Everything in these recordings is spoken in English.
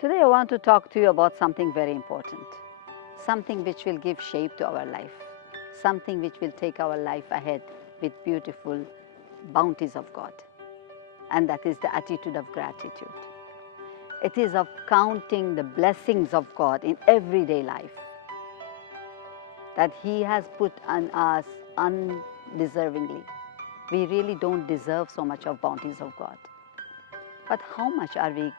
Today I want to talk to you about something very important, something which will give shape to our life, something which will take our life ahead with beautiful bounties of God, and that is the attitude of gratitude. It is of counting the blessings of God in everyday life that He has put on us undeservingly. We really don't deserve so much of bounties of God. But how much are we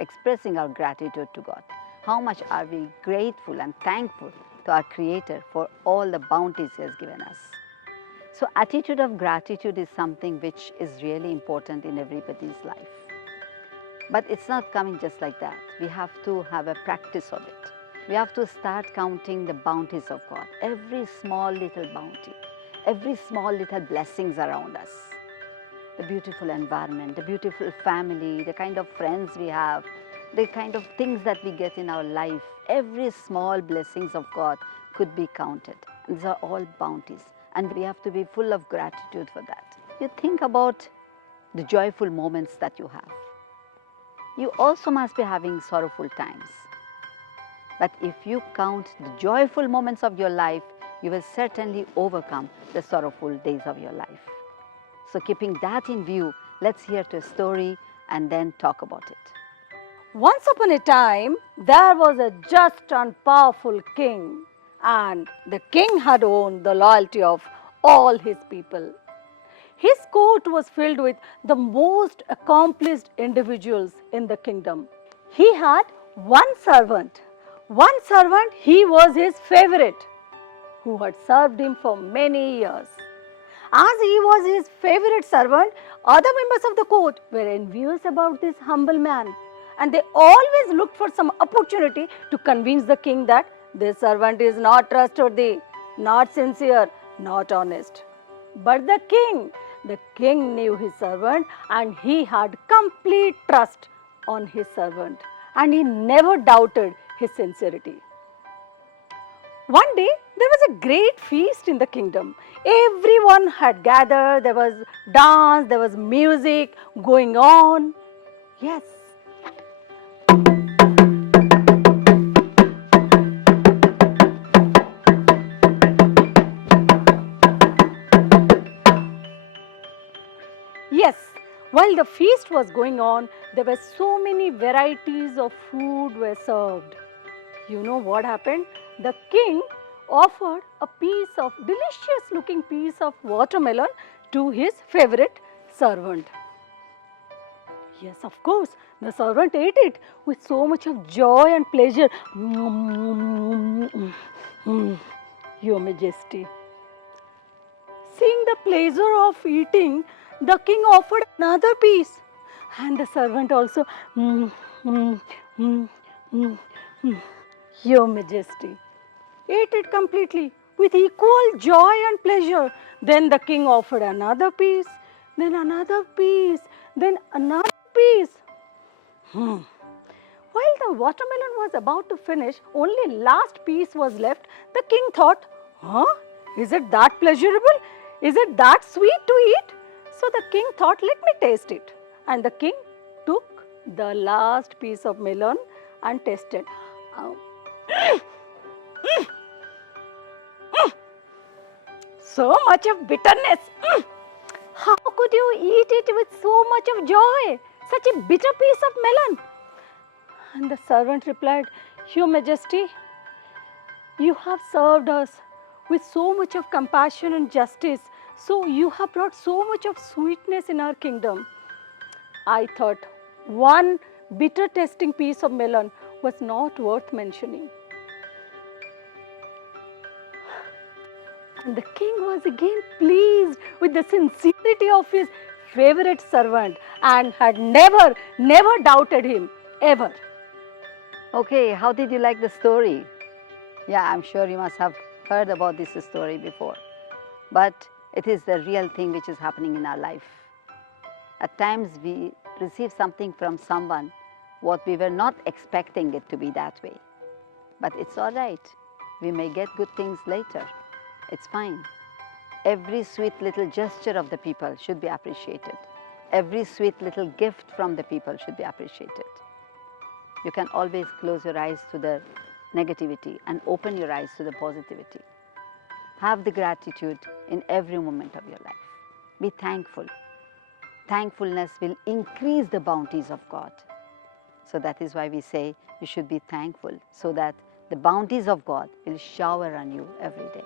expressing our gratitude to God? How much are we grateful and thankful to our Creator for all the bounties He has given us? So attitude of gratitude is something which is really important in everybody's life. But it's not coming just like that. We have to have a practice of it. We have to start counting the bounties of God, every small little bounty, every small little blessings around us. The beautiful environment, the beautiful family, the kind of friends we have, the kind of things that we get in our life, every small blessings of God could be counted. And these are all bounties, and we have to be full of gratitude for that. You think about the joyful moments that you have. You also must be having sorrowful times. But if you count the joyful moments of your life, you will certainly overcome the sorrowful days of your life. So keeping that in view, let's hear a story and then talk about it. Once upon a time, there was a just and powerful king, and the king had won the loyalty of all his people. His court was filled with the most accomplished individuals in the kingdom. He had one servant. One servant, he was his favorite, who had served him for many years. As he was his favorite servant, other members of the court were envious about this humble man, and they always looked for some opportunity to convince the king that this servant is not trustworthy, not sincere, not honest. But the king knew his servant, and he had complete trust on his servant, and he never doubted his sincerity. One day, there was a great feast in the kingdom. Everyone had gathered, there was dance, there was music going on. Yes. Yes, while the feast was going on, there were so many varieties of food were served. You know what happened? The king offered a delicious looking piece of watermelon to his favorite servant. Yes, of course, the servant ate it with so much of joy and pleasure. Your Majesty. Seeing the pleasure of eating, the king offered another piece, and the servant also. Your Majesty. Ate it completely with equal joy and pleasure. Then the king offered another piece, then another piece, then another piece. While the watermelon was about to finish, only last piece was left. The king thought, is it that pleasurable? Is it that sweet to eat? So the king thought, let me taste it. And the king took the last piece of melon and tasted. So much of bitterness. How could you eat it with so much of joy? Such a bitter piece of melon. And the servant replied, Your Majesty, you have served us with so much of compassion and justice. So you have brought so much of sweetness in our kingdom. I thought one bitter tasting piece of melon was not worth mentioning. And the king was again pleased with the sincerity of his favorite servant and had never doubted him ever. Okay, how did you like the story? Yeah, I'm sure you must have heard about this story before. But it is the real thing which is happening in our life. At times we receive something from someone what we were not expecting it to be that way. But it's all right. We may get good things later. It's fine. Every sweet little gesture of the people should be appreciated. Every sweet little gift from the people should be appreciated. You can always close your eyes to the negativity and open your eyes to the positivity. Have the gratitude in every moment of your life. Be thankful. Thankfulness will increase the bounties of God. So that is why we say you should be thankful so that the bounties of God will shower on you every day.